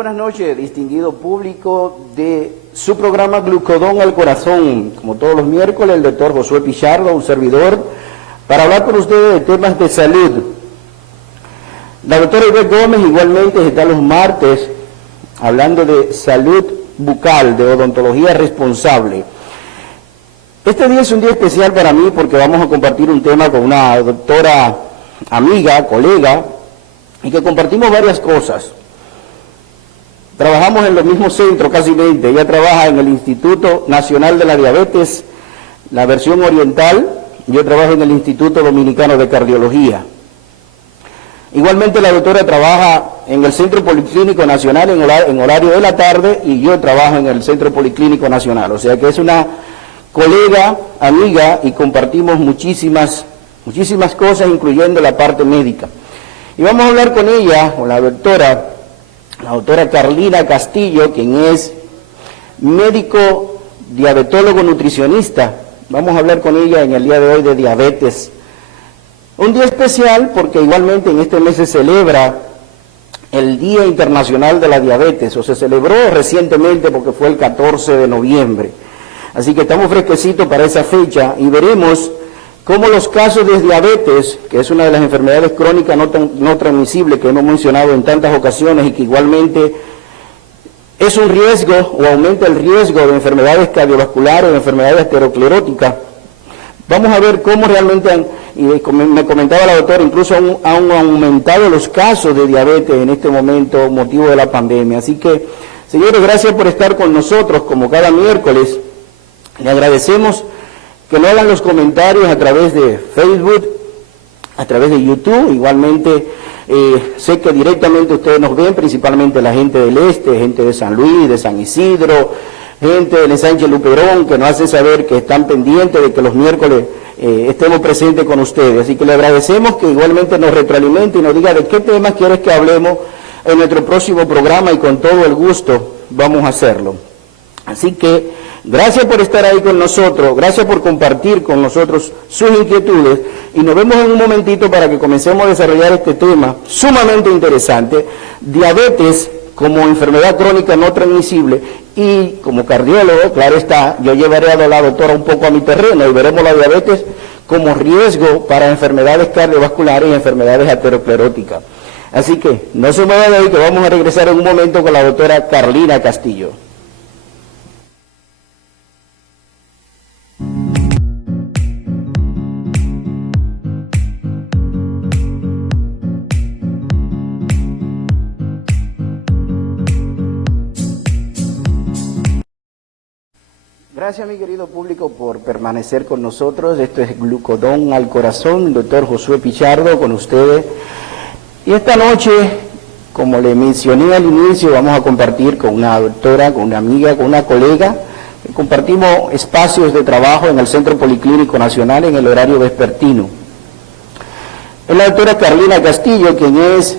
buenas noches, distinguido público de su programa Glucodón al Corazón. Como todos los miércoles, el doctor Josué Pichardo, un servidor, para hablar con ustedes de temas de salud. La doctora Ivette Gómez igualmente está los martes hablando de salud bucal, de odontología responsable. Este día es un día especial para mí porque vamos a compartir un tema con una doctora amiga, colega, y que compartimos varias cosas. Trabajamos en los mismos centros casi 20. Ella trabaja en el Instituto Nacional de la Diabetes, la versión oriental. Yo trabajo en el Instituto Dominicano de Cardiología. Igualmente la doctora trabaja en el Centro Policlínico Nacional en horario de la tarde y yo trabajo en el Centro Policlínico Nacional. O sea que es una colega, amiga, y compartimos muchísimas cosas, incluyendo la parte médica. Y vamos a hablar con ella, con la doctora Carlina Castillo, quien es médico diabetólogo nutricionista. Vamos a hablar con ella en el día de hoy de diabetes. Un día especial porque igualmente en este mes se celebra el Día Internacional de la Diabetes, o se celebró recientemente porque fue el 14 de noviembre. Así que estamos fresquecitos para esa fecha y veremos cómo los casos de diabetes, que es una de las enfermedades crónicas no transmisibles que hemos mencionado en tantas ocasiones y que igualmente es un riesgo o aumenta el riesgo de enfermedades cardiovasculares o de enfermedades ateroscleróticas. Vamos a ver cómo realmente, y me comentaba la doctora, incluso han aumentado los casos de diabetes en este momento, motivo de la pandemia. Así que, señores, gracias por estar con nosotros como cada miércoles. Le agradecemos que nos hagan los comentarios a través de Facebook, a través de YouTube. Igualmente, sé que directamente ustedes nos ven, principalmente la gente del este, gente de San Luis, de San Isidro, gente del Sánchez Luperón, que nos hace saber que están pendientes de que los miércoles estemos presentes con ustedes. Así que le agradecemos que igualmente nos retroalimente y nos diga de qué temas quieres que hablemos en nuestro próximo programa y con todo el gusto vamos a hacerlo. Así que gracias por estar ahí con nosotros, gracias por compartir con nosotros sus inquietudes y nos vemos en un momentito para que comencemos a desarrollar este tema sumamente interesante, diabetes como enfermedad crónica no transmisible y como cardiólogo, claro está, yo llevaré a la doctora un poco a mi terreno y veremos la diabetes como riesgo para enfermedades cardiovasculares y enfermedades ateroscleróticas. Así que no se muevan de ahí que vamos a regresar en un momento con la doctora Carlina Castillo. Gracias, mi querido público, por permanecer con nosotros. Esto es Glucodón al Corazón, el doctor Josué Pichardo con ustedes. Y esta noche, como le mencioné al inicio, vamos a compartir con una doctora, con una amiga, con una colega. Compartimos espacios de trabajo en el Centro Policlínico Nacional en el horario vespertino. Es la doctora Carlina Castillo, quien es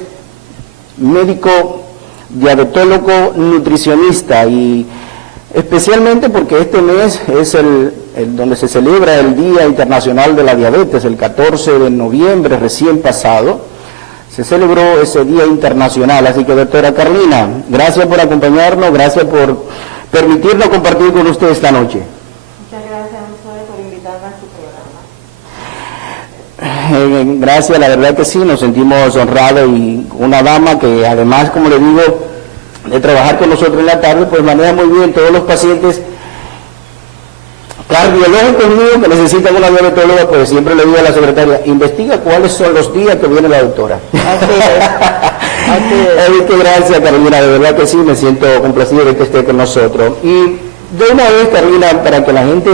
médico diabetólogo nutricionista y especialmente porque este mes es el donde se celebra el Día Internacional de la Diabetes, el 14 de noviembre recién pasado, se celebró ese Día Internacional. Así que, doctora Carlina, gracias por acompañarnos, gracias por permitirnos compartir con usted esta noche. Muchas gracias, Josué, por invitarme a su programa. Gracias, la verdad que sí, nos sentimos honrados y una dama que además, como le digo, de trabajar con nosotros en la tarde, pues maneja muy bien todos los pacientes cardiológicos míos que necesitan una diabetóloga, pues siempre le digo a la secretaria, investiga cuáles son los días que viene la doctora. Así es. Gracias, Carolina, de verdad que sí, me siento complacido de que esté con nosotros. Y de una vez, Carolina, para que la gente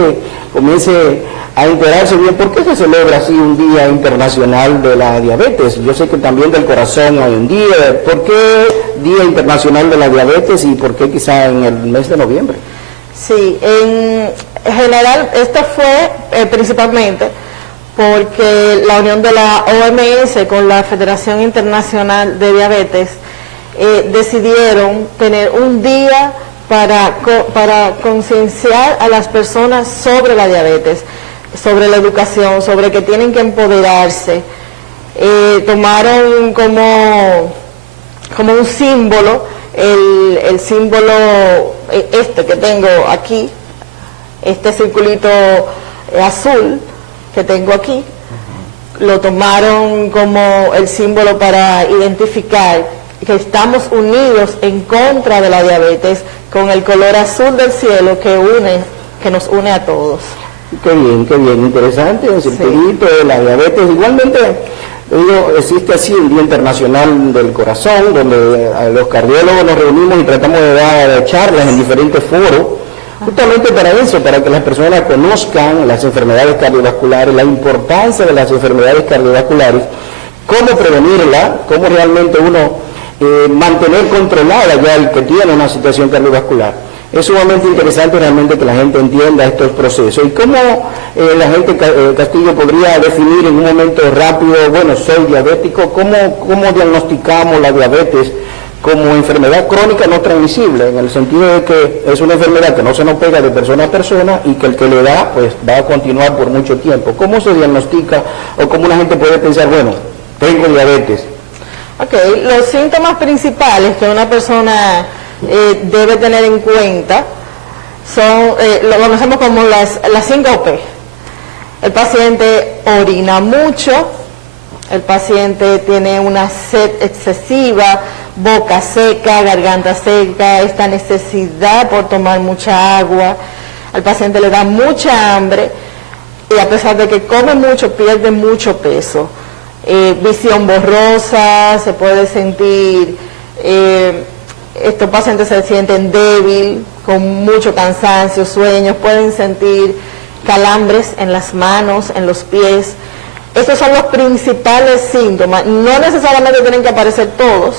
comience a enterarse bien, ¿por qué se celebra así un Día Internacional de la Diabetes? Yo sé que también del corazón hay un día. ¿Por qué Día Internacional de la Diabetes y por qué quizá en el mes de noviembre? Sí, en general esto fue principalmente porque la unión de la OMS con la Federación Internacional de Diabetes decidieron tener un día para concienciar a las personas sobre la diabetes, sobre la educación, sobre que tienen que empoderarse. Tomaron como un símbolo el símbolo este que tengo aquí, este circulito azul que tengo aquí, lo tomaron como el símbolo para identificar que estamos unidos en contra de la diabetes con el color azul del cielo que nos une a todos. Qué bien, interesante el circulito de la diabetes. Igualmente, digo, existe así el Día Internacional del Corazón, donde los cardiólogos nos reunimos y tratamos de dar charlas en diferentes foros, justamente para eso, para que las personas conozcan las enfermedades cardiovasculares, la importancia de las enfermedades cardiovasculares, cómo prevenirla, cómo realmente uno mantener controlada ya el que tiene una situación cardiovascular. Es sumamente interesante realmente que la gente entienda estos procesos. ¿Y cómo la gente, Castillo, podría definir en un momento rápido, bueno, soy diabético? ¿Cómo diagnosticamos la diabetes como enfermedad crónica no transmisible? En el sentido de que es una enfermedad que no se nos pega de persona a persona y que el que le da, pues va a continuar por mucho tiempo. ¿Cómo se diagnostica o cómo una gente puede pensar, bueno, tengo diabetes? Ok, los síntomas principales que una persona debe tener en cuenta son, lo conocemos como las 5P. El paciente orina mucho, el paciente tiene una sed excesiva, boca seca, garganta seca, esta necesidad por tomar mucha agua, al paciente le da mucha hambre y a pesar de que come mucho, pierde mucho peso. Visión borrosa, se puede sentir, estos pacientes se sienten débil, con mucho cansancio, sueños, pueden sentir calambres en las manos, en los pies. Estos son los principales síntomas. No necesariamente tienen que aparecer todos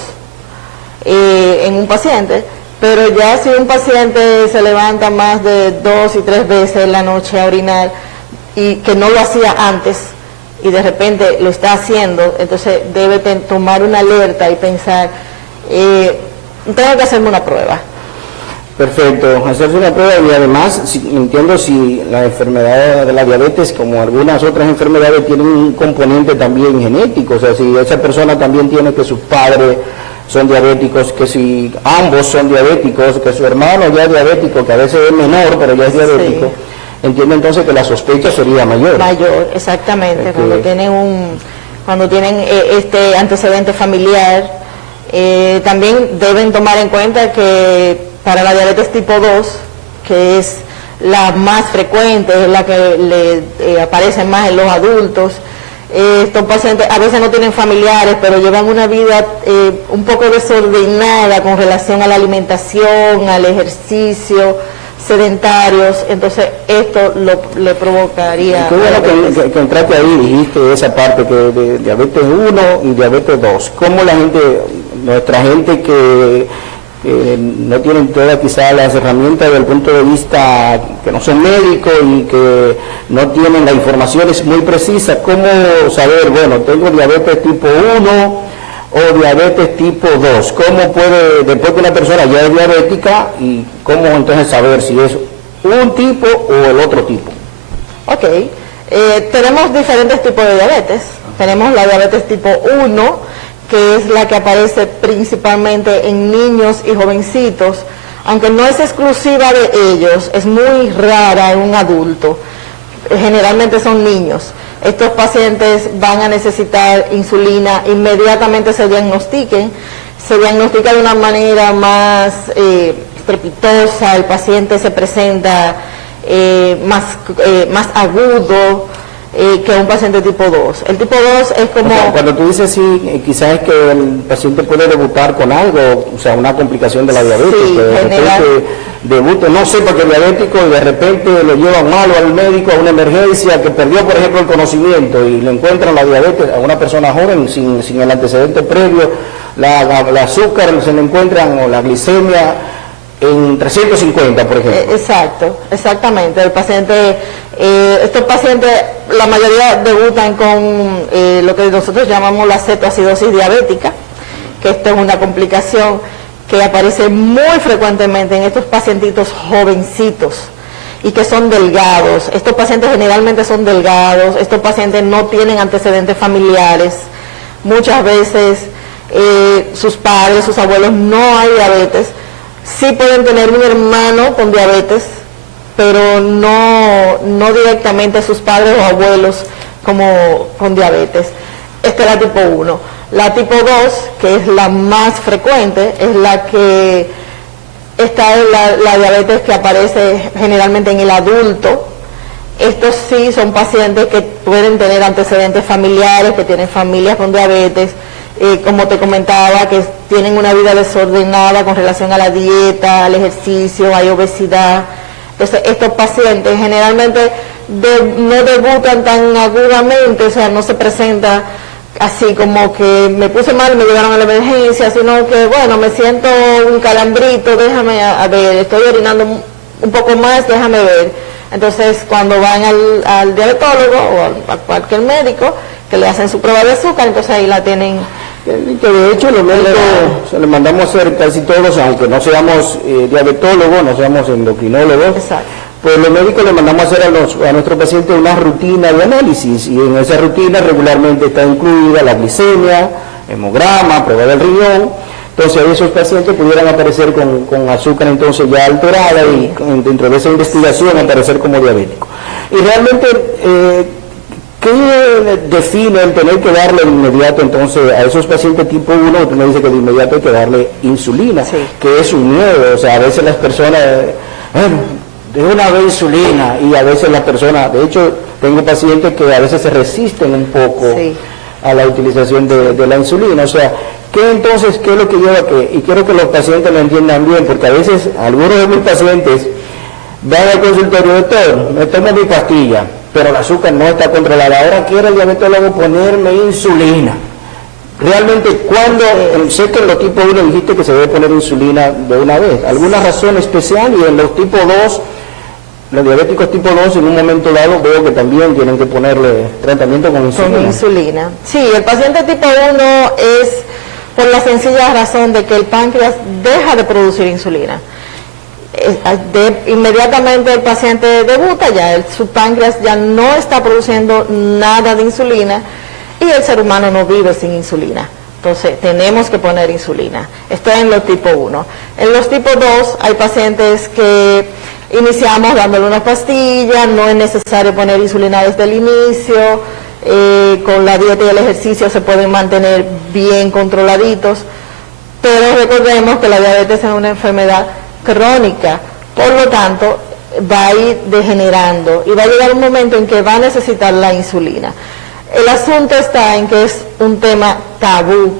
en un paciente, pero ya si un paciente se levanta más de 2 y 3 veces en la noche a orinar y que no lo hacía antes y de repente lo está haciendo, entonces debe tomar una alerta y pensar, tengo que hacerme una prueba. Perfecto, hacerse una prueba y además entiendo si la enfermedad de la diabetes, como algunas otras enfermedades, tienen un componente también genético, o sea, si esa persona también tiene que sus padres son diabéticos, que si ambos son diabéticos, que su hermano ya es diabético, que a veces es menor, pero ya es diabético, sí. Entiendo entonces que la sospecha sería mayor. Mayor, exactamente, cuando tienen este antecedente familiar. También deben tomar en cuenta que para la diabetes tipo 2, que es la más frecuente, es la que le aparece más en los adultos, estos pacientes a veces no tienen familiares, pero llevan una vida un poco desordenada con relación a la alimentación, al ejercicio, sedentarios, entonces esto le provocaría... Qué bueno que entraste ahí, dijiste esa parte que de diabetes 1 y diabetes 2. ¿Cómo la gente, nuestra gente que no tienen todas quizás las herramientas desde el punto de vista que no son médicos y que no tienen las informaciones muy precisas, cómo saber, bueno, tengo diabetes tipo 1 o diabetes tipo 2, cómo puede, después que una persona ya es diabética, y cómo entonces saber si es un tipo o el otro tipo? Ok, tenemos diferentes tipos de diabetes. Tenemos la diabetes tipo 1, que es la que aparece principalmente en niños y jovencitos, aunque no es exclusiva de ellos, es muy rara en un adulto, generalmente son niños. Estos pacientes van a necesitar insulina, inmediatamente se diagnostica de una manera más estrepitosa, el paciente se presenta más agudo, que un paciente tipo 2. El tipo 2 es como... O sea, cuando tú dices sí, quizás es que el paciente puede debutar con algo, o sea, una complicación de la diabetes, sí, que de repente debute, no sepa que es diabético y de repente lo llevan malo al médico a una emergencia, que perdió, por ejemplo, el conocimiento y le encuentran la diabetes a una persona joven sin el antecedente previo, la azúcar se le encuentran, o la glicemia, en 350, por ejemplo. Exactamente. El paciente, estos pacientes, la mayoría debutan con lo que nosotros llamamos la cetoacidosis diabética, que esta es una complicación que aparece muy frecuentemente en estos pacientitos jovencitos y que son delgados. Estos pacientes generalmente son delgados, estos pacientes no tienen antecedentes familiares, muchas veces sus padres, sus abuelos no hay diabetes. Sí pueden tener un hermano con diabetes, pero no directamente sus padres o abuelos como con diabetes. Esta es la tipo 1. La tipo 2, que es la más frecuente, es la que esta es la diabetes que aparece generalmente en el adulto. Estos sí son pacientes que pueden tener antecedentes familiares, que tienen familias con diabetes, como te comentaba, que tienen una vida desordenada con relación a la dieta, al ejercicio, hay obesidad. Entonces, estos pacientes generalmente no debutan tan agudamente, o sea, no se presenta así como que me puse mal, me llevaron a la emergencia, sino que, bueno, me siento un calambrito, déjame a ver, estoy orinando un poco más, déjame ver. Entonces, cuando van al diabetólogo o a cualquier médico, que le hacen su prueba de azúcar, entonces ahí la tienen. Que de hecho los médicos se les mandamos a hacer casi todos, aunque no seamos diabetólogos, no seamos endocrinólogos. Exacto. Pues los médicos le mandamos a hacer a nuestros pacientes una rutina de análisis, y en esa rutina regularmente está incluida la glicemia, hemograma, prueba del riñón. Entonces esos pacientes pudieran aparecer con azúcar entonces ya alterada, y dentro de esa investigación aparecer como diabético. Y realmente, ¿qué define el tener que darle de inmediato entonces a esos pacientes tipo 1? Tú me dices que de inmediato hay que darle insulina, que es un miedo. O sea, a veces las personas, de una vez insulina, y a veces las personas, de hecho, tengo pacientes que a veces se resisten un poco a la utilización de la insulina. O sea, ¿qué entonces, qué es lo que lleva a qué? Y quiero que los pacientes lo entiendan bien, porque a veces algunos de mis pacientes van al consultorio, doctor, me tomo mi pastilla, pero el azúcar no está controlada, ahora quiere el diabetólogo ponerme insulina. Realmente, cuando, sé que en los tipo 1 dijiste que se debe poner insulina de una vez, ¿alguna razón especial? Y en los tipo 2, los diabéticos tipo 2, en un momento dado veo que también tienen que ponerle tratamiento con insulina. Con insulina. Sí, el paciente tipo 1 es por la sencilla razón de que el páncreas deja de producir insulina. Inmediatamente el paciente debuta, ya su páncreas ya no está produciendo nada de insulina, y el ser humano no vive sin insulina. Entonces tenemos que poner insulina. Esto es en los tipo 1. En los tipo 2 hay pacientes que iniciamos dándole una pastilla, no es necesario poner insulina desde el inicio, con la dieta y el ejercicio se pueden mantener bien controladitos, pero recordemos que la diabetes es una enfermedad crónica, por lo tanto va a ir degenerando y va a llegar un momento en que va a necesitar la insulina. El asunto está en que es un tema tabú.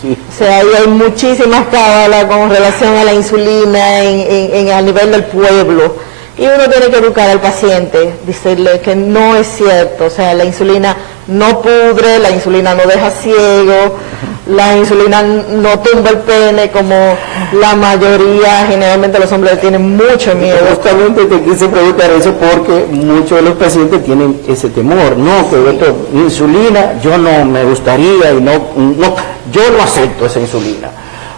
Sí. O sea, ahí hay muchísimas cábalas con relación a la insulina a nivel del pueblo, y uno tiene que educar al paciente, decirle que no es cierto. O sea, la insulina no pudre, la insulina no deja ciego, la insulina no tumba el pene, como la mayoría, generalmente los hombres tienen mucho miedo. Justamente te quise preguntar eso porque muchos de los pacientes tienen ese temor, no, que doctor, insulina, yo no me gustaría, y yo no acepto esa insulina,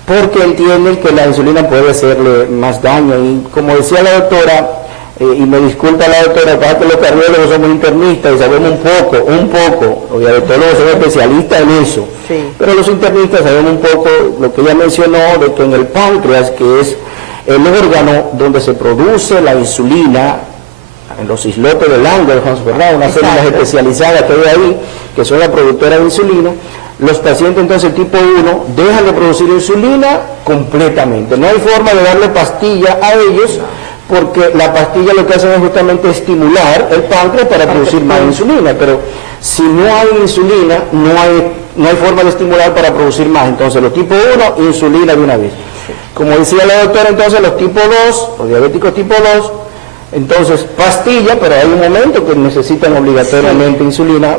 porque entienden que la insulina puede hacerle más daño. Y como decía la doctora, y me disculpa la doctora, para que los cardiólogos somos internistas y sabemos un poco, los diabetólogos son especialistas en eso, pero los internistas sabemos un poco lo que ella mencionó, de que en el páncreas, que es el órgano donde se produce la insulina, en los islotes de Langerhans, ¿verdad? Unas células especializadas que hay ahí, que son la productora de insulina. Los pacientes entonces tipo 1 dejan de producir insulina completamente. No hay forma de darle pastilla a ellos, porque la pastilla lo que hace es justamente estimular el páncreas para producir más insulina, pero si no hay insulina, no hay forma de estimular para producir más. Entonces los tipo 1, insulina de una vez. Como decía la doctora, entonces los tipo 2, los diabéticos tipo 2, entonces pastilla, pero hay un momento que necesitan obligatoriamente insulina.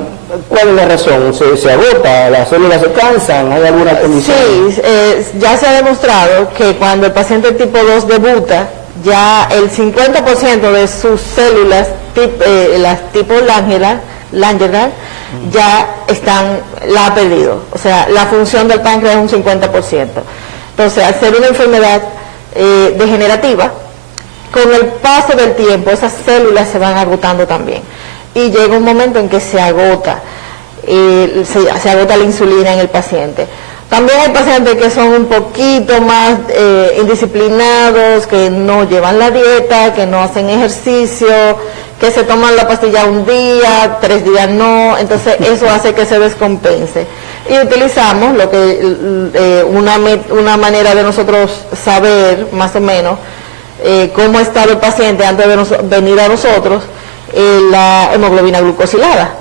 ¿Cuál es la razón? ¿Se agota? ¿Las células se cansan? ¿Hay alguna condición? Sí, ya se ha demostrado que cuando el paciente tipo 2 debuta, ya el 50% de sus células, las tipo Langerhans, ya la ha perdido. O sea, la función del páncreas es un 50%. Entonces, al ser una enfermedad degenerativa, con el paso del tiempo esas células se van agotando también. Y llega un momento en que se agota la insulina en el paciente. También hay pacientes que son un poquito más indisciplinados, que no llevan la dieta, que no hacen ejercicio, que se toman la pastilla un día, 3 días no, entonces eso hace que se descompense. Y utilizamos lo que una manera de nosotros saber más o menos cómo está el paciente antes de venir a nosotros, la hemoglobina glucosilada.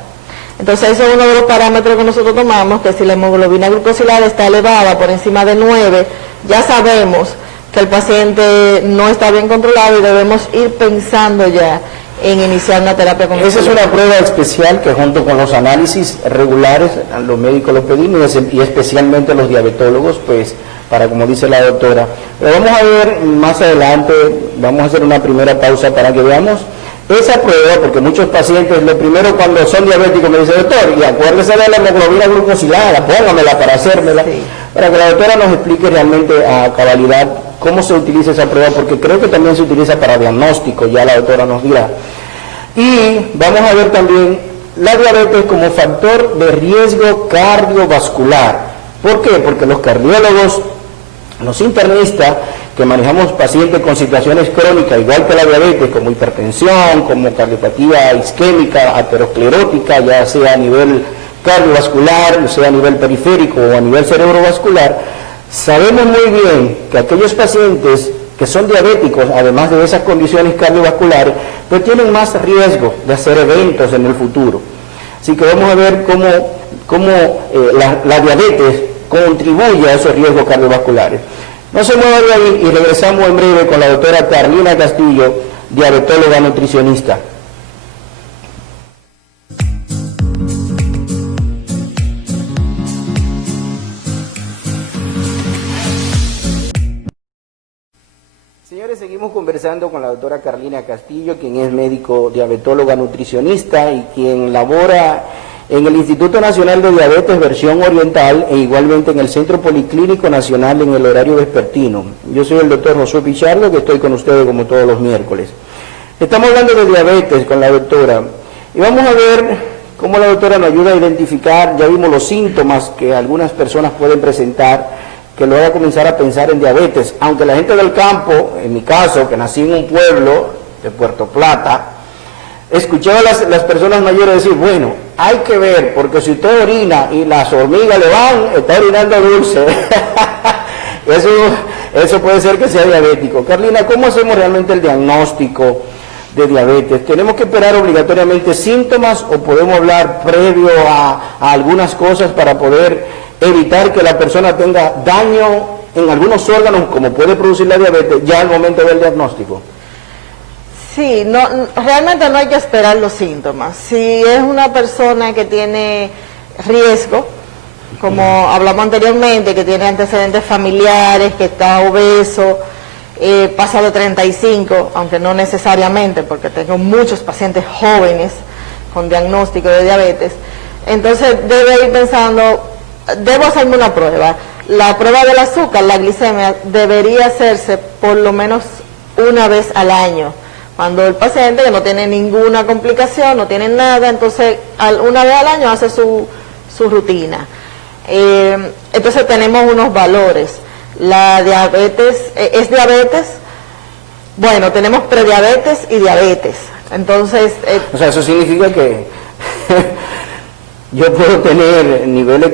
Entonces eso es uno de los parámetros que nosotros tomamos, que si la hemoglobina glucosilada está elevada por encima de 9, ya sabemos que el paciente no está bien controlado y debemos ir pensando ya en iniciar una terapia con esa es una prueba especial que junto con los análisis regulares los médicos los pedimos y especialmente los diabetólogos, pues para, como dice la doctora. Pero vamos a ver más adelante, vamos a hacer una primera pausa para que veamos esa prueba, porque muchos pacientes, lo primero cuando son diabéticos me dicen, doctor, y acuérdese de la hemoglobina glucosilada, póngamela para hacérmela, sí, para que la doctora nos explique realmente a cabalidad cómo se utiliza esa prueba, porque creo que también se utiliza para diagnóstico, ya la doctora nos dirá. Y vamos a ver también la diabetes como factor de riesgo cardiovascular. ¿Por qué? Porque los cardiólogos, los internistas, que manejamos pacientes con situaciones crónicas, igual que la diabetes, como hipertensión, como cardiopatía isquémica, aterosclerótica, ya sea a nivel cardiovascular, ya sea a nivel periférico o a nivel cerebrovascular, sabemos muy bien que aquellos pacientes que son diabéticos, además de esas condiciones cardiovasculares, pues tienen más riesgo de hacer eventos en el futuro. Así que vamos a ver cómo la diabetes contribuye a esos riesgos cardiovasculares. No se muevan de ahí y regresamos en breve con la doctora Carlina Castillo, diabetóloga nutricionista. Señores, seguimos conversando con la doctora Carlina Castillo, quien es médico diabetóloga nutricionista y quien labora en el Instituto Nacional de Diabetes Versión Oriental e igualmente en el Centro Policlínico Nacional en el horario vespertino. Yo soy el doctor Josué Pichardo, que estoy con ustedes como todos los miércoles. Estamos hablando de diabetes con la doctora y vamos a ver cómo la doctora nos ayuda a identificar, ya vimos los síntomas que algunas personas pueden presentar, que luego a comenzar a pensar en diabetes, aunque la gente del campo, en mi caso, que nací en un pueblo de Puerto Plata, escuchaba a las personas mayores decir, bueno, hay que ver, porque si usted orina y las hormigas le van, está orinando dulce. Eso puede ser que sea diabético. Carlina, ¿cómo hacemos realmente el diagnóstico de diabetes? ¿Tenemos que esperar obligatoriamente síntomas o podemos hablar previo a algunas cosas para poder evitar que la persona tenga daño en algunos órganos, como puede producir la diabetes, ya al momento del diagnóstico? Sí, realmente no hay que esperar los síntomas. Si es una persona que tiene riesgo, como hablamos anteriormente, que tiene antecedentes familiares, que está obeso, pasa de 35, aunque no necesariamente, porque tengo muchos pacientes jóvenes con diagnóstico de diabetes, entonces debe ir pensando, debo hacerme una prueba. La prueba del azúcar, la glicemia, debería hacerse por lo menos una vez al año. Cuando el paciente que no tiene ninguna complicación, no tiene nada, entonces una vez al año hace su rutina. Entonces tenemos unos valores. La diabetes, ¿es diabetes? Bueno, tenemos prediabetes y diabetes. Entonces... o sea, eso significa que yo puedo tener niveles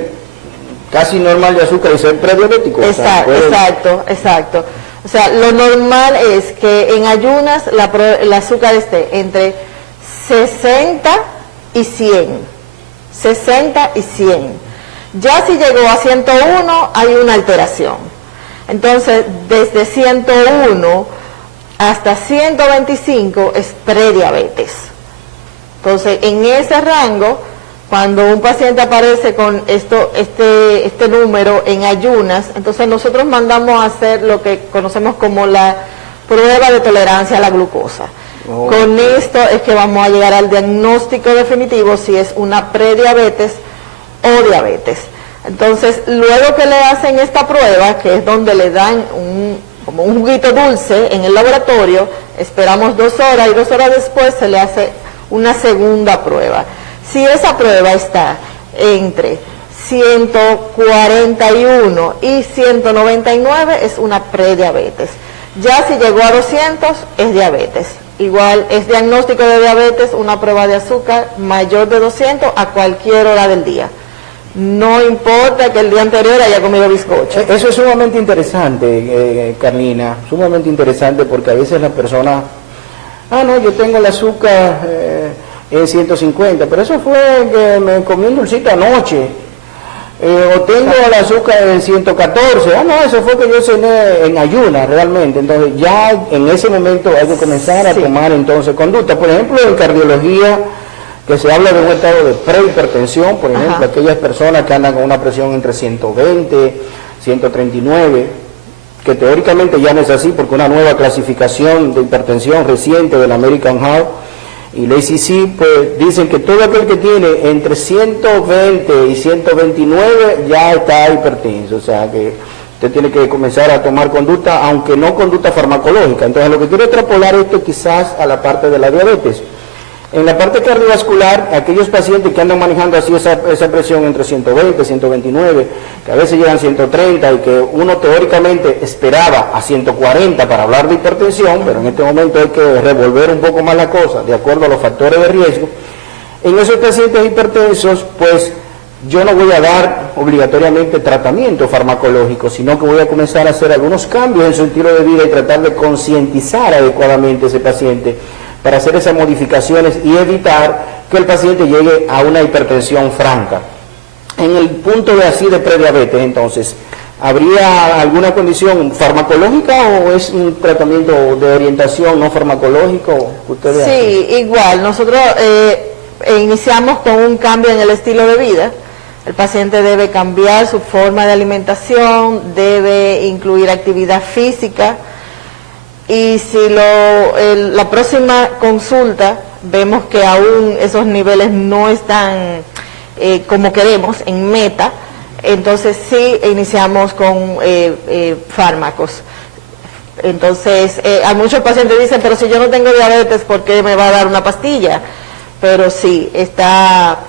casi normal de azúcar y ser prediabético. Exacto, exacto. O sea, lo normal es que en ayunas el azúcar esté entre 60 y 100. 60 y 100. Ya si llegó a 101 hay una alteración. Entonces, desde 101 hasta 125 es prediabetes. Entonces, en ese rango, cuando un paciente aparece con este número en ayunas, entonces nosotros mandamos a hacer lo que conocemos como la prueba de tolerancia a la glucosa. Con esto es que vamos a llegar al diagnóstico definitivo si es una prediabetes o diabetes. Entonces, luego que le hacen esta prueba, que es donde le dan como un juguito dulce en el laboratorio, esperamos 2 horas y 2 horas después se le hace una segunda prueba. Si esa prueba está entre 141 y 199 es una prediabetes. Ya si llegó a 200 es diabetes. Igual es diagnóstico de diabetes, una prueba de azúcar mayor de 200 a cualquier hora del día. No importa que el día anterior haya comido bizcocho. Eso es sumamente interesante, Carlina, sumamente interesante, porque a veces la persona, no, yo tengo el azúcar en 150, pero eso fue que me comí un dulcito anoche. O tengo el azúcar en 114, no, eso fue que yo cené en ayunas realmente. Entonces ya en ese momento hay que comenzar a tomar entonces conducta. Por ejemplo, en cardiología, que se habla de un estado de prehipertensión, por ejemplo, aquellas personas que andan con una presión entre 120, 139, que teóricamente ya no es así, porque una nueva clasificación de hipertensión reciente del American Heart y la ACC, pues dicen que todo aquel que tiene entre 120 y 129 ya está hipertenso, o sea que usted tiene que comenzar a tomar conducta, aunque no conducta farmacológica. Entonces lo que quiero extrapolar esto quizás a la parte de la diabetes. En la parte cardiovascular, aquellos pacientes que andan manejando así esa presión entre 120, 129, que a veces llegan a 130 y que uno teóricamente esperaba a 140 para hablar de hipertensión, pero en este momento hay que revolver un poco más la cosa de acuerdo a los factores de riesgo. En esos pacientes hipertensos, pues yo no voy a dar obligatoriamente tratamiento farmacológico, sino que voy a comenzar a hacer algunos cambios en su estilo de vida y tratar de concientizar adecuadamente a ese paciente para hacer esas modificaciones y evitar que el paciente llegue a una hipertensión franca. En el punto de prediabetes, entonces, ¿habría alguna condición farmacológica o es un tratamiento de orientación no farmacológico? Sí, igual, nosotros iniciamos con un cambio en el estilo de vida. El paciente debe cambiar su forma de alimentación, debe incluir actividad física. Y si la próxima consulta vemos que aún esos niveles no están como queremos, en meta, entonces sí iniciamos con fármacos. Entonces, a muchos pacientes dicen, pero si yo no tengo diabetes, ¿por qué me va a dar una pastilla? Pero sí, está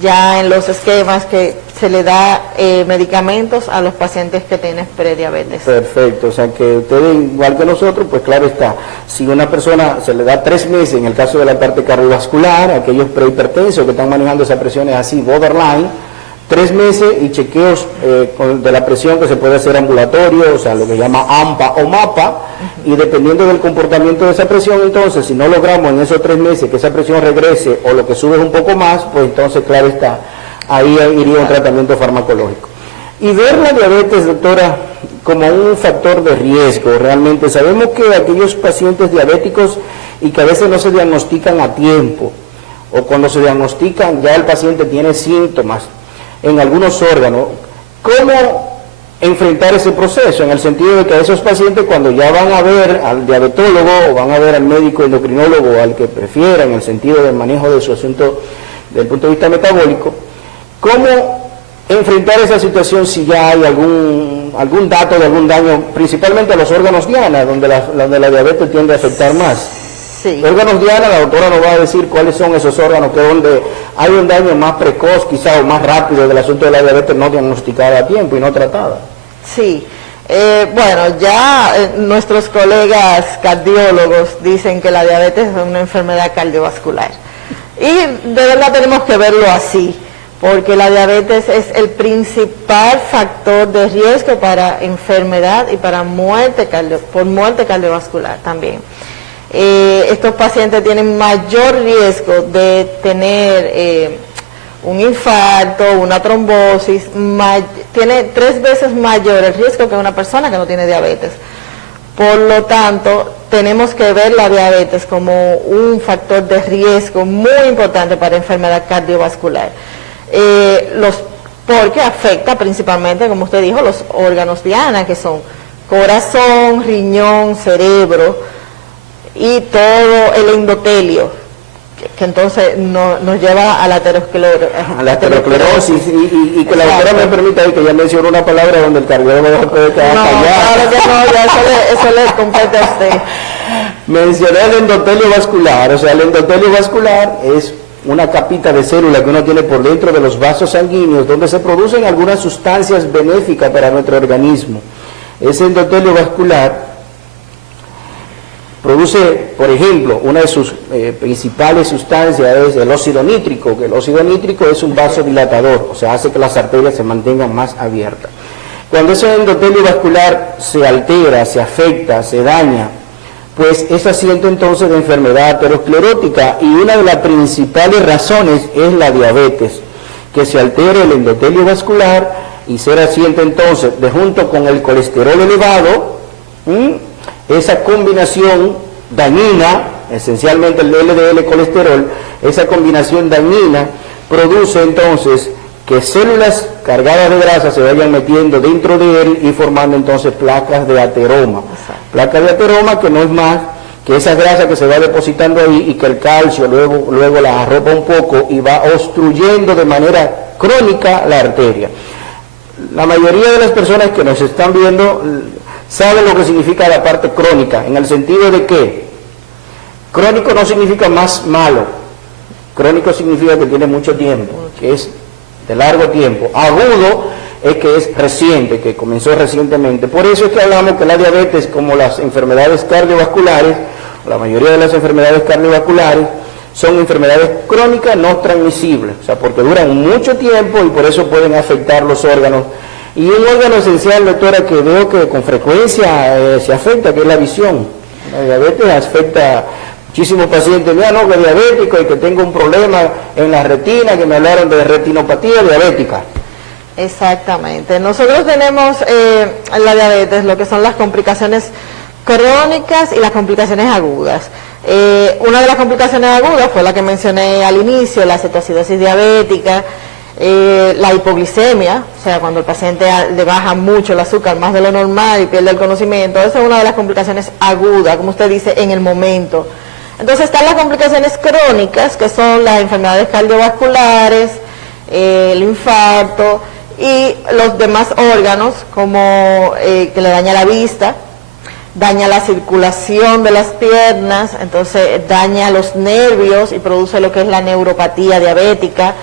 ya en los esquemas que se le da medicamentos a los pacientes que tienen prediabetes. Perfecto, o sea que ustedes, igual que nosotros, pues claro está, si una persona se le da 3 meses, en el caso de la parte cardiovascular, aquellos prehipertensos que están manejando esas presiones así, borderline, 3 meses y chequeos de la presión que se puede hacer ambulatorio, o sea, lo que se llama AMPA o MAPA, y dependiendo del comportamiento de esa presión, entonces, si no logramos en esos 3 meses que esa presión regrese o lo que sube es un poco más, pues entonces, claro está, ahí iría un tratamiento farmacológico. Y ver la diabetes, doctora, como un factor de riesgo, realmente sabemos que aquellos pacientes diabéticos y que a veces no se diagnostican a tiempo, o cuando se diagnostican ya el paciente tiene síntomas en algunos órganos, ¿cómo enfrentar ese proceso? En el sentido de que a esos pacientes cuando ya van a ver al diabetólogo o van a ver al médico endocrinólogo, al que prefieran, en el sentido del manejo de su asunto desde el punto de vista metabólico, ¿cómo enfrentar esa situación si ya hay algún dato de algún daño, principalmente a los órganos diana, donde la diabetes tiende a afectar más? Sí. Órganos diana, la doctora nos va a decir cuáles son esos órganos que donde hay un daño más precoz, quizá, o más rápido del asunto de la diabetes no diagnosticada a tiempo y no tratada. Sí. Bueno, ya nuestros colegas cardiólogos dicen que la diabetes es una enfermedad cardiovascular. Y de verdad tenemos que verlo así, porque la diabetes es el principal factor de riesgo para enfermedad y para por muerte cardiovascular también. Estos pacientes tienen mayor riesgo de tener un infarto, una trombosis, tiene 3 veces mayor el riesgo que una persona que no tiene diabetes. Por lo tanto, tenemos que ver la diabetes como un factor de riesgo muy importante para enfermedad cardiovascular. Porque afecta principalmente, como usted dijo, los órganos diana, que son corazón, riñón, cerebro y todo el endotelio, que entonces nos lleva a la aterosclerosis. A la aterosclerosis, y que la doctora me permita que ya mencionó una palabra donde el cardiólogo puede quedar callado. Claro que no, ya eso le compete a usted. Mencioné el endotelio vascular, o sea, el endotelio vascular es una capita de célula que uno tiene por dentro de los vasos sanguíneos, donde se producen algunas sustancias benéficas para nuestro organismo. Ese endotelio vascular produce, por ejemplo, una de sus principales sustancias es el óxido nítrico, que el óxido nítrico es un vasodilatador, o sea, hace que las arterias se mantengan más abiertas. Cuando ese endotelio vascular se altera, se afecta, se daña, pues es asiento entonces de enfermedad aterosclerótica, y una de las principales razones es la diabetes, que se altere el endotelio vascular y ser asiento entonces de junto con el colesterol elevado, esa combinación dañina, esencialmente el LDL colesterol, esa combinación dañina produce entonces que células cargadas de grasa se vayan metiendo dentro de él y formando entonces placas de ateroma. Placas de ateroma que no es más que esa grasa que se va depositando ahí y que el calcio luego la arropa un poco y va obstruyendo de manera crónica la arteria. La mayoría de las personas que nos están viendo saben lo que significa la parte crónica, en el sentido de que crónico no significa más malo, crónico significa que tiene mucho tiempo, que es de largo tiempo. Agudo es que es reciente, que comenzó recientemente. Por eso es que hablamos que la diabetes, como las enfermedades cardiovasculares, la mayoría de las enfermedades cardiovasculares, son enfermedades crónicas no transmisibles, o sea, porque duran mucho tiempo y por eso pueden afectar los órganos. Y un órgano esencial, doctora, que veo que con frecuencia se afecta, que es la visión. La diabetes afecta muchísimos pacientes, mira, no, que es diabético y que tengo un problema en la retina, que me hablaron de retinopatía diabética. Exactamente. Nosotros tenemos en la diabetes lo que son las complicaciones crónicas y las complicaciones agudas. Una de las complicaciones agudas fue la que mencioné al inicio, la cetoacidosis diabética, la hipoglicemia, o sea, cuando el paciente le baja mucho el azúcar, más de lo normal, y pierde el conocimiento. Esa es una de las complicaciones agudas, como usted dice, en el momento. Entonces están las complicaciones crónicas, que son las enfermedades cardiovasculares, el infarto y los demás órganos, como que le daña la vista, daña la circulación de las piernas, entonces daña los nervios y produce lo que es la neuropatía diabética,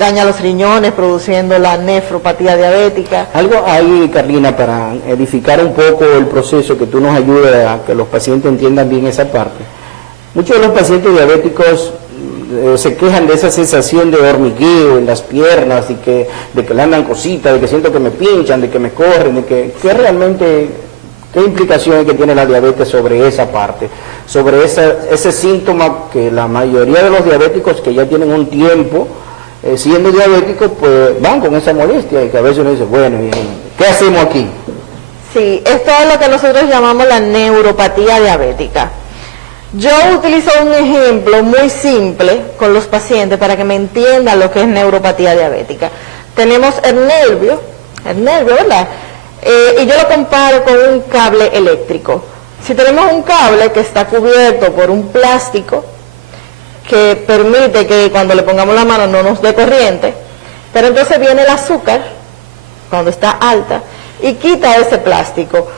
daña los riñones produciendo la nefropatía diabética. Algo ahí, Carlina, para edificar un poco el proceso, que tú nos ayudes a que los pacientes entiendan bien esa parte. Muchos de los pacientes diabéticos se quejan de esa sensación de hormigueo en las piernas y de que le andan cositas, de que siento que me pinchan, de que me corren, de que realmente, ¿qué implicaciones que tiene la diabetes sobre esa parte? Sobre ese síntoma que la mayoría de los diabéticos que ya tienen un tiempo siendo diabéticos, pues van con esa molestia, y que a veces uno dice, bueno, ¿qué hacemos aquí? Sí, esto es lo que nosotros llamamos la neuropatía diabética. Yo utilizo un ejemplo muy simple con los pacientes para que me entiendan lo que es neuropatía diabética. Tenemos el nervio, ¿verdad? Y yo lo comparo con un cable eléctrico. Si tenemos un cable que está cubierto por un plástico que permite que cuando le pongamos la mano no nos dé corriente, pero entonces viene el azúcar, cuando está alta, y quita ese plástico.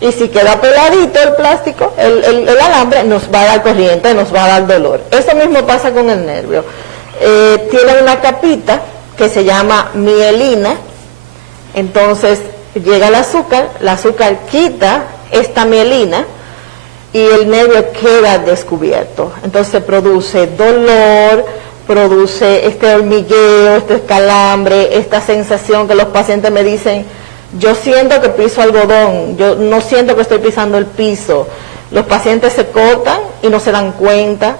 Y si queda peladito el plástico, el alambre, nos va a dar corriente, nos va a dar dolor. Eso mismo pasa con el nervio. Tiene una capita que se llama mielina, entonces llega el azúcar quita esta mielina y el nervio queda descubierto. Entonces produce dolor, produce este hormigueo, este calambre, esta sensación que los pacientes me dicen, yo siento que piso algodón, yo no siento que estoy pisando el piso. Los pacientes se cortan y no se dan cuenta,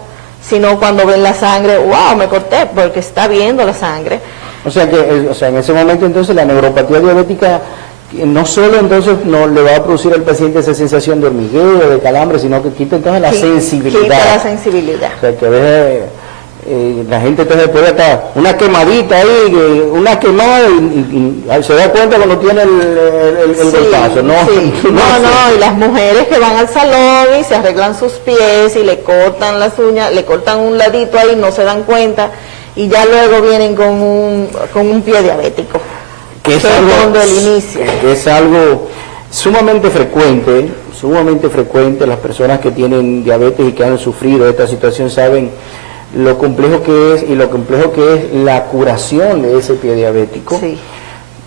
sino cuando ven la sangre, wow, me corté, porque está viendo la sangre. O sea que en ese momento entonces la neuropatía diabética no solo entonces no le va a producir al paciente esa sensación de hormigueo, de calambre, sino que quita entonces la sensibilidad. Quita la sensibilidad. O sea que a veces la gente entonces puede estar una quemadita ahí, una quemada y se da cuenta cuando tiene el golpazo, ¿no? Sí. No, y las mujeres que van al salón y se arreglan sus pies y le cortan las uñas, le cortan un ladito ahí, no se dan cuenta y ya luego vienen con un pie diabético. Que es algo sumamente frecuente, las personas que tienen diabetes y que han sufrido esta situación saben lo complejo que es y lo complejo que es la curación de ese pie diabético. Sí.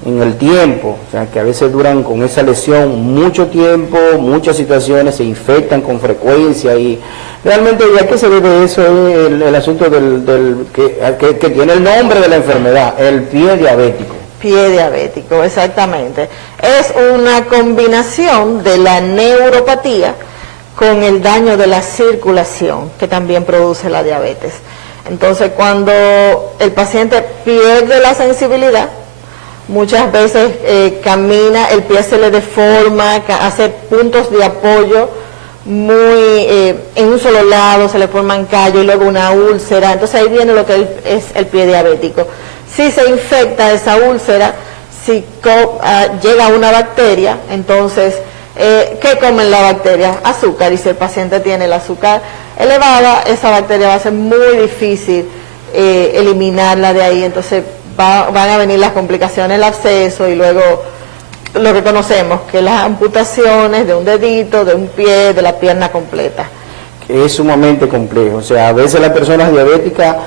En el tiempo, o sea, que a veces duran con esa lesión mucho tiempo, muchas situaciones, se infectan con frecuencia y realmente ya que se debe eso es el asunto que tiene el nombre de la enfermedad, el pie diabético. Pie diabético, exactamente. Es una combinación de la neuropatía con el daño de la circulación que también produce la diabetes. Entonces, cuando el paciente pierde la sensibilidad, muchas veces camina, el pie se le deforma, hace puntos de apoyo en un solo lado, se le forman callos y luego una úlcera. Entonces ahí viene lo que es el pie diabético. Si se infecta esa úlcera, si llega una bacteria, entonces, ¿qué comen la bacteria? Azúcar, y si el paciente tiene el azúcar elevada, esa bacteria va a ser muy difícil eliminarla de ahí, entonces van a venir las complicaciones, el absceso y luego lo que conocemos, que las amputaciones de un dedito, de un pie, de la pierna completa. Es sumamente complejo, o sea, a veces las personas diabéticas,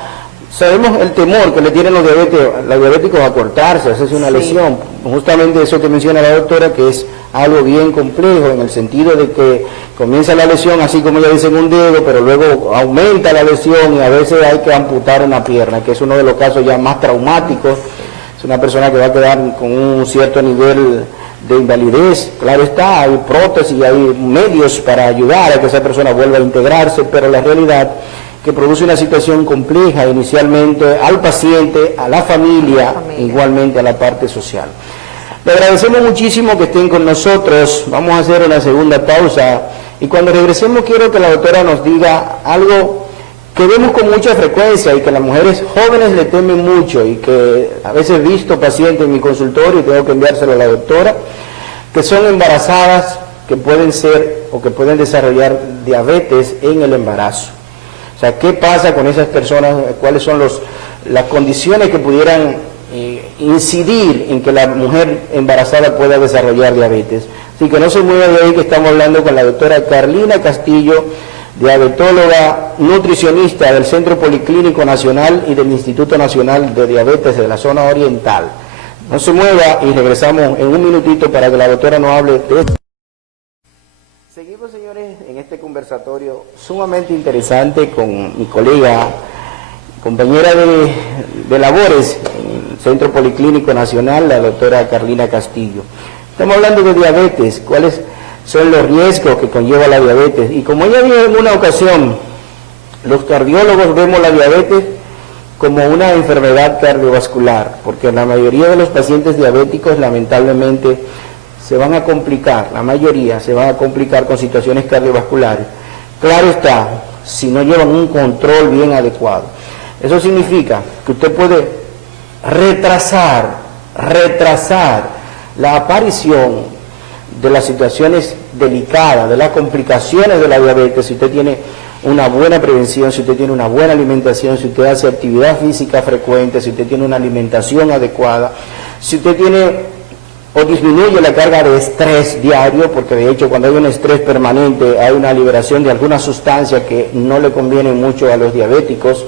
sabemos el temor que le tienen los diabéticos a cortarse, a hacerse una lesión, justamente eso que menciona la doctora, que es algo bien complejo en el sentido de que comienza la lesión así como ella dice en un dedo, pero luego aumenta la lesión y a veces hay que amputar una pierna, que es uno de los casos ya más traumáticos. Es una persona que va a quedar con un cierto nivel de invalidez, claro está, hay prótesis, hay medios para ayudar a que esa persona vuelva a integrarse, pero la realidad que produce una situación compleja inicialmente al paciente, a la familia, igualmente a la parte social. Le agradecemos muchísimo que estén con nosotros, vamos a hacer una segunda pausa y cuando regresemos quiero que la doctora nos diga algo que vemos con mucha frecuencia y que las mujeres jóvenes le temen mucho y que a veces he visto pacientes en mi consultorio y tengo que enviárselo a la doctora, que son embarazadas que pueden ser o que pueden desarrollar diabetes en el embarazo. O sea, ¿qué pasa con esas personas? ¿Cuáles son las condiciones que pudieran incidir en que la mujer embarazada pueda desarrollar diabetes? Así que no se mueva de ahí, que estamos hablando con la doctora Carlina Castillo, diabetóloga nutricionista del Centro Policlínico Nacional y del Instituto Nacional de Diabetes de la zona oriental. No se mueva y regresamos en un minutito para que la doctora nos hable de esto. Seguimos, señores, en este conversatorio sumamente interesante con mi colega, compañera de labores en el Centro Policlínico Nacional, la doctora Carlina Castillo. Estamos hablando de diabetes, cuáles son los riesgos que conlleva la diabetes. Y como ella dijo en una ocasión, los cardiólogos vemos la diabetes como una enfermedad cardiovascular, porque la mayoría de los pacientes diabéticos lamentablemente se van a complicar, la mayoría se van a complicar con situaciones cardiovasculares. Claro está, si no llevan un control bien adecuado. Eso significa que usted puede retrasar la aparición de las situaciones delicadas, de las complicaciones de la diabetes, si usted tiene una buena prevención, si usted tiene una buena alimentación, si usted hace actividad física frecuente, si usted tiene una alimentación adecuada, si usted tiene o disminuye la carga de estrés diario, porque de hecho cuando hay un estrés permanente hay una liberación de algunas sustancias que no le convienen mucho a los diabéticos,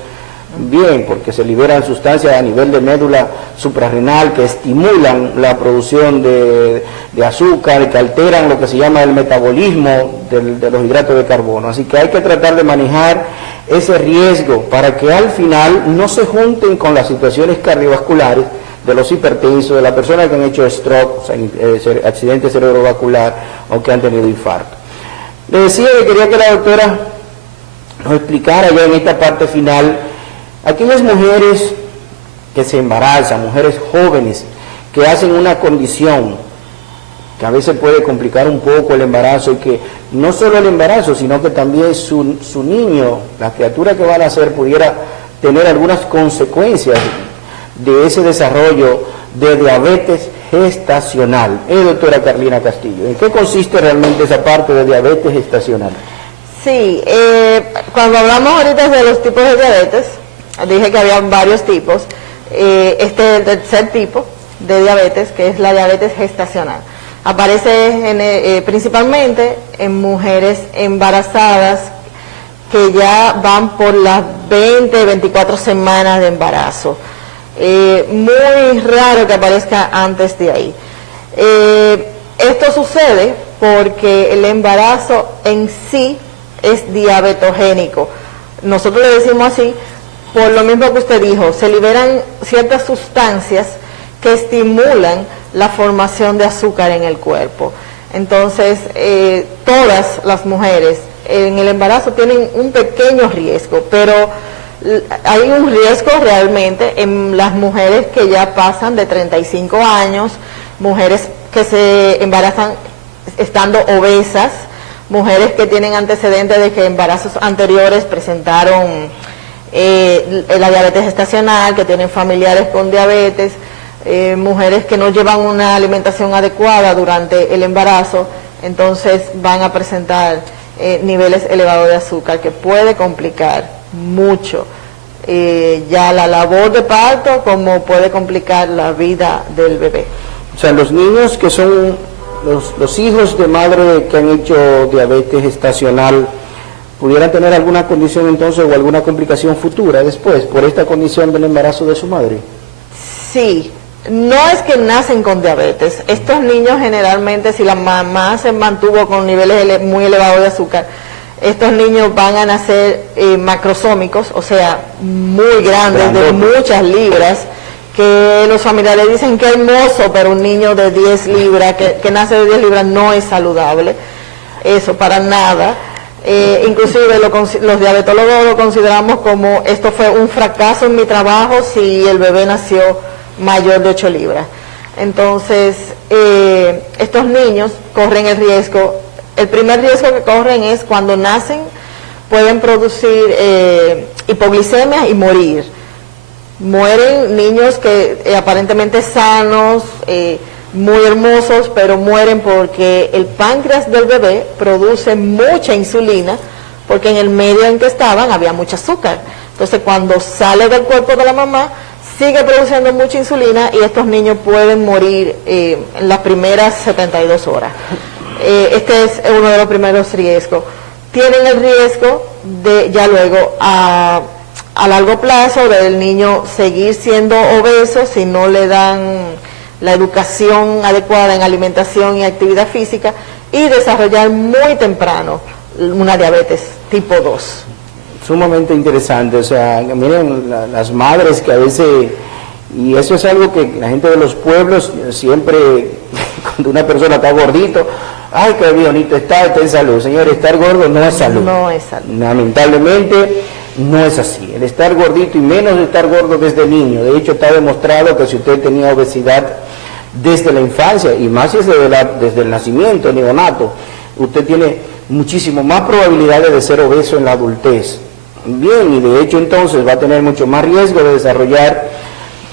bien, porque se liberan sustancias a nivel de médula suprarrenal que estimulan la producción de azúcar, que alteran lo que se llama el metabolismo de los hidratos de carbono. Así que hay que tratar de manejar ese riesgo para que al final no se junten con las situaciones cardiovasculares de los hipertensos, de las personas que han hecho stroke, o sea, accidente cerebrovascular o que han tenido infarto. Le decía que quería que la doctora nos explicara ya en esta parte final aquellas mujeres que se embarazan, mujeres jóvenes que hacen una condición que a veces puede complicar un poco el embarazo y que no solo el embarazo, sino que también su niño, la criatura que va a nacer, pudiera tener algunas consecuencias de ese desarrollo de diabetes gestacional. Doctora Carlina Castillo, ¿en qué consiste realmente esa parte de diabetes gestacional? Sí, cuando hablamos ahorita de los tipos de diabetes, dije que había varios tipos. Este es el tercer tipo de diabetes, que es la diabetes gestacional. Aparece principalmente en mujeres embarazadas que ya van por las 20, 24 semanas de embarazo. Muy raro que aparezca antes de ahí. Esto sucede porque el embarazo en sí es diabetogénico. Nosotros le decimos así por lo mismo que usted dijo, se liberan ciertas sustancias que estimulan la formación de azúcar en el cuerpo. Entonces, todas las mujeres en el embarazo tienen un pequeño riesgo, pero hay un riesgo realmente en las mujeres que ya pasan de 35 años, mujeres que se embarazan estando obesas, mujeres que tienen antecedentes de que embarazos anteriores presentaron la diabetes gestacional, que tienen familiares con diabetes, mujeres que no llevan una alimentación adecuada durante el embarazo, entonces van a presentar niveles elevados de azúcar que puede complicar mucho ya la labor de parto, como puede complicar la vida del bebé. O sea, los niños que son los hijos de madre que han hecho diabetes gestacional, ¿pudieran tener alguna condición entonces o alguna complicación futura después por esta condición del embarazo de su madre? Sí, no es que nacen con diabetes. Estos niños generalmente, si la mamá se mantuvo con niveles muy elevados de azúcar, estos niños van a nacer macrosómicos, o sea, muy grandes, de muchas libras, que los familiares dicen que hermoso, pero un niño de 10 libras, que nace de 10 libras, no es saludable. Eso, para nada. Inclusive los diabetólogos lo consideramos como esto fue un fracaso en mi trabajo si el bebé nació mayor de 8 libras. Entonces, estos niños corren el riesgo, el primer riesgo que corren es cuando nacen, pueden producir hipoglicemia y morir. Mueren niños que aparentemente sanos, muy hermosos, pero mueren porque el páncreas del bebé produce mucha insulina, porque en el medio en que estaban había mucho azúcar. Entonces, cuando sale del cuerpo de la mamá, sigue produciendo mucha insulina y estos niños pueden morir en las primeras 72 horas. Este es uno de los primeros riesgos. Tienen el riesgo de ya luego a largo plazo del niño seguir siendo obeso si no le dan la educación adecuada en alimentación y actividad física, y desarrollar muy temprano una diabetes tipo 2. Sumamente interesante, o sea, miren las madres que a veces, y eso es algo que la gente de los pueblos siempre, cuando una persona está gordito, ay, qué bonito está en salud. Señor, estar gordo no es salud. No es salud. Lamentablemente no es así. El estar gordito, y menos estar gordo desde niño, de hecho está demostrado que si usted tenía obesidad desde la infancia, y más desde el nacimiento, neonato, usted tiene muchísimo más probabilidades de ser obeso en la adultez. Bien, y de hecho entonces va a tener mucho más riesgo de desarrollar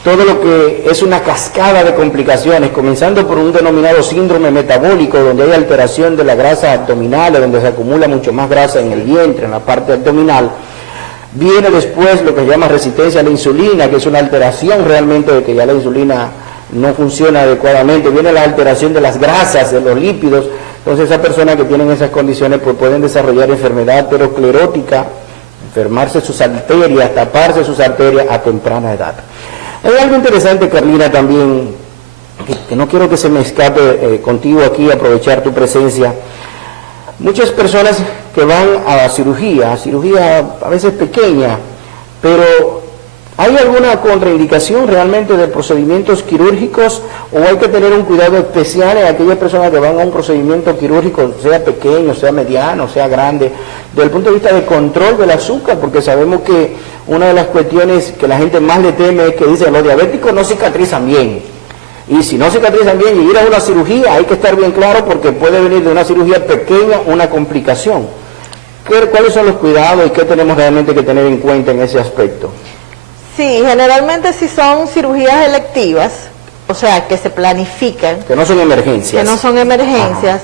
todo lo que es una cascada de complicaciones, comenzando por un denominado síndrome metabólico, donde hay alteración de la grasa abdominal, donde se acumula mucho más grasa en el vientre, en la parte abdominal. Viene después lo que se llama resistencia a la insulina, que es una alteración realmente de que ya la insulina no funciona adecuadamente. Viene la alteración de las grasas, de los lípidos. Entonces esas personas que tienen esas condiciones pues pueden desarrollar enfermedad aterosclerótica, enfermarse sus arterias, taparse sus arterias a temprana edad. Hay algo interesante, Carlina, también, que no quiero que se me escape contigo aquí, aprovechar tu presencia. Muchas personas que van a cirugía a veces pequeña, pero ¿hay alguna contraindicación realmente de procedimientos quirúrgicos, o hay que tener un cuidado especial en aquellas personas que van a un procedimiento quirúrgico, sea pequeño, sea mediano, sea grande, desde el punto de vista de control del azúcar? Porque sabemos que una de las cuestiones que la gente más le teme es que dicen los diabéticos no cicatrizan bien. Y si no cicatrizan bien y ir a una cirugía, hay que estar bien claro, porque puede venir de una cirugía pequeña una complicación. ¿Cuáles son los cuidados y qué tenemos realmente que tener en cuenta en ese aspecto? Sí, generalmente si son cirugías electivas, o sea, que se planifican. Que no son emergencias. Que no son emergencias.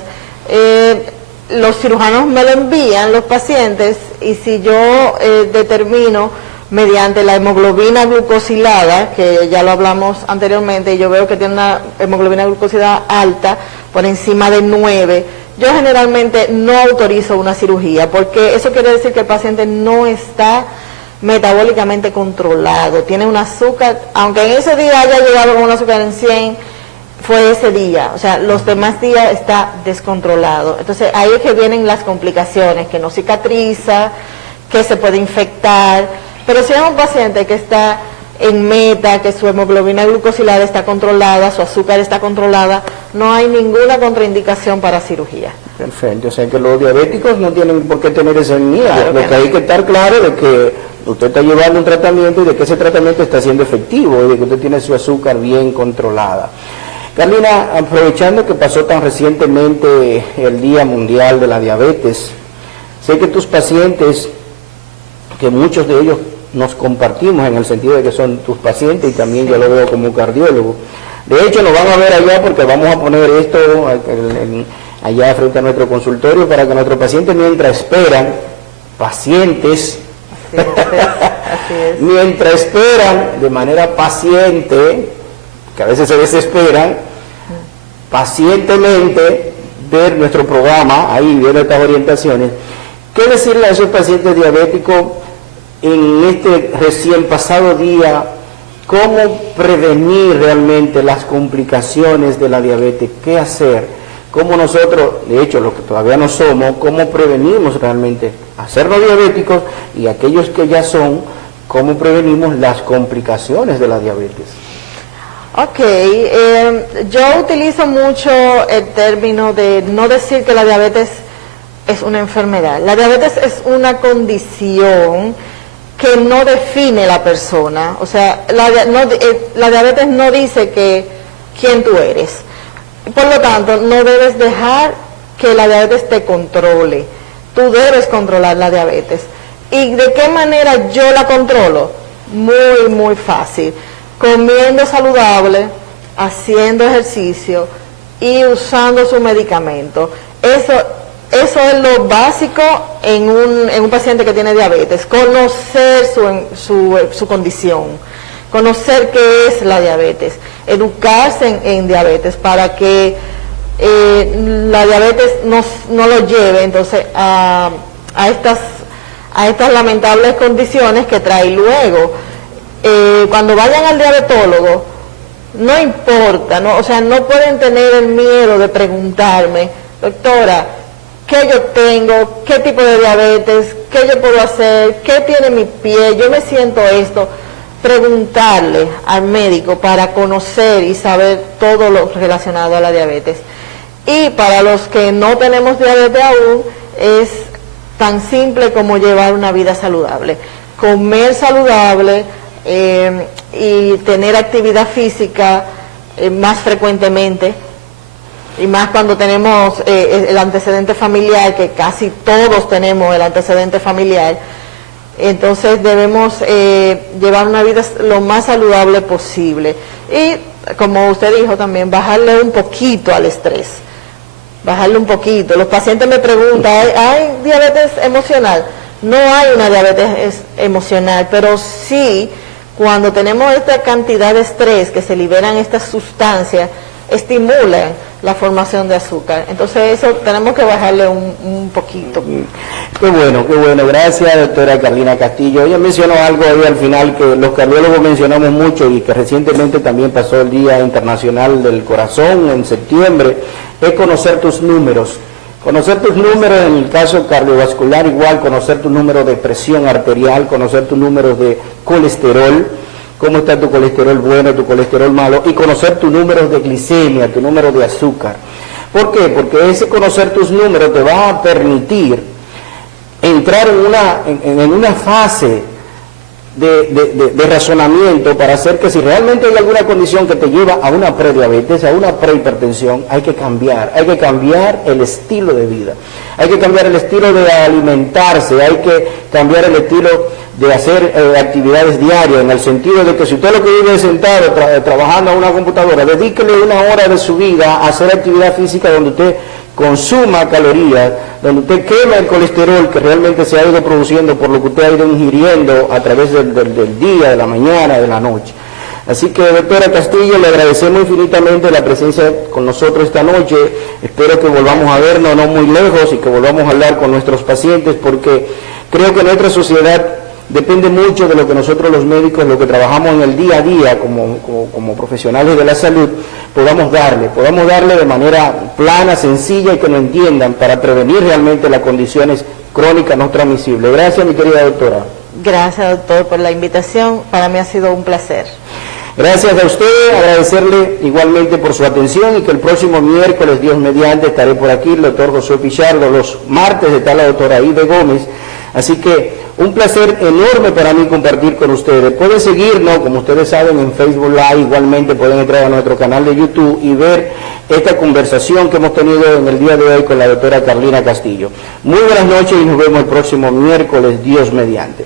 Los cirujanos me lo envían, los pacientes, y si yo determino mediante la hemoglobina glucosilada, que ya lo hablamos anteriormente, y yo veo que tiene una hemoglobina glucosilada alta, por encima de 9, yo generalmente no autorizo una cirugía, porque eso quiere decir que el paciente no está metabólicamente controlado, tiene un azúcar, aunque en ese día haya llegado con un azúcar en 100, fue ese día, o sea, los demás días está descontrolado. Entonces ahí es que vienen las complicaciones, que no cicatriza, que se puede infectar, pero si es un paciente que está en meta, que su hemoglobina glucosilada está controlada, su azúcar está controlada, no hay ninguna contraindicación para cirugía. Perfecto, o sea que los diabéticos no tienen por qué tener ese miedo, Claro lo que hay que estar claro de que usted está llevando un tratamiento y de que ese tratamiento está siendo efectivo y de que usted tiene su azúcar bien controlada. Carlina, aprovechando que pasó tan recientemente el Día Mundial de la Diabetes, sé que tus pacientes, que muchos de ellos nos compartimos en el sentido de que son tus pacientes y también yo lo veo como cardiólogo. De hecho, nos van a ver allá porque vamos a poner esto allá frente a nuestro consultorio para que nuestros pacientes mientras esperan, pacientes, Así es. mientras esperan de manera paciente, que a veces se desesperan, pacientemente ver nuestro programa, ahí viendo estas orientaciones. ¿Qué decirle a esos pacientes diabéticos en este recién pasado día? ¿Cómo prevenir realmente las complicaciones de la diabetes? ¿Qué hacer? ¿Cómo nosotros, de hecho, los que todavía no somos, cómo prevenimos realmente hacernos diabéticos y aquellos que ya son, cómo prevenimos las complicaciones de la diabetes? Ok, yo utilizo mucho el término de no decir que la diabetes es una enfermedad. La diabetes es una condición que no define la persona. O sea, la diabetes no dice quién tú eres. Por lo tanto, no debes dejar que la diabetes te controle. Tú debes controlar la diabetes. ¿Y de qué manera yo la controlo? Muy, muy fácil. Comiendo saludable, haciendo ejercicio y usando su medicamento. Eso es lo básico en un paciente que tiene diabetes. Conocer su condición, conocer qué es la diabetes, educarse en diabetes para que la diabetes no lo lleve entonces a estas lamentables condiciones que trae luego. Cuando vayan al diabetólogo, no importa, ¿no? O sea, no pueden tener el miedo de preguntarme, doctora, ¿qué yo tengo? ¿Qué tipo de diabetes? ¿Qué yo puedo hacer? ¿Qué tiene mi pie? Yo me siento esto. Preguntarle al médico para conocer y saber todo lo relacionado a la diabetes. Y para los que no tenemos diabetes aún, es tan simple como llevar una vida saludable. Comer saludable, y tener actividad física más frecuentemente, y más cuando tenemos el antecedente familiar, que casi todos tenemos el antecedente familiar. Entonces debemos llevar una vida lo más saludable posible y, como usted dijo también, bajarle un poquito al estrés, bajarle un poquito. Los pacientes me preguntan, ¿hay diabetes emocional? No hay una diabetes emocional, pero sí, cuando tenemos esta cantidad de estrés que se liberan estas sustancias, estimulan la formación de azúcar. Entonces eso tenemos que bajarle un poquito. Qué bueno, qué bueno. Gracias, doctora Carlina Castillo. Ella mencionó algo ahí al final que los cardiólogos mencionamos mucho y que recientemente también pasó el Día Internacional del Corazón en septiembre, es conocer tus números. Conocer tus números en el caso cardiovascular, igual conocer tu número de presión arterial, conocer tus números de colesterol, cómo está tu colesterol bueno, tu colesterol malo, y conocer tus números de glicemia, tu número de azúcar. ¿Por qué? Porque ese conocer tus números te va a permitir entrar en una fase de razonamiento para hacer que si realmente hay alguna condición que te lleva a una prediabetes, a una prehipertensión, hay que cambiar el estilo de vida, hay que cambiar el estilo de alimentarse, hay que cambiar el estilo de hacer actividades diarias, en el sentido de que si usted lo que vive es sentado trabajando a una computadora, dedíquele una hora de su vida a hacer actividad física donde usted consuma calorías, donde usted quema el colesterol que realmente se ha ido produciendo por lo que usted ha ido ingiriendo a través del día, de la mañana, de la noche. Así que, doctora Castillo, le agradecemos infinitamente la presencia con nosotros esta noche. Espero que volvamos a vernos no muy lejos y que volvamos a hablar con nuestros pacientes, porque creo que nuestra sociedad depende mucho de lo que nosotros los médicos, lo que trabajamos en el día a día como profesionales de la salud, podamos darle de manera plana, sencilla y que nos entiendan para prevenir realmente las condiciones crónicas no transmisibles. Gracias, mi querida doctora. Gracias, doctor, por la invitación. Para mí ha sido un placer. Gracias a usted, agradecerle igualmente por su atención y que el próximo miércoles, Dios mediante, estaré por aquí, el doctor José Pichardo, los martes está la doctora Aide Gómez. Así que un placer enorme para mí compartir con ustedes. Pueden seguirnos, como ustedes saben, en Facebook Live, igualmente pueden entrar a nuestro canal de YouTube y ver esta conversación que hemos tenido en el día de hoy con la doctora Carlina Castillo. Muy buenas noches y nos vemos el próximo miércoles, Dios mediante.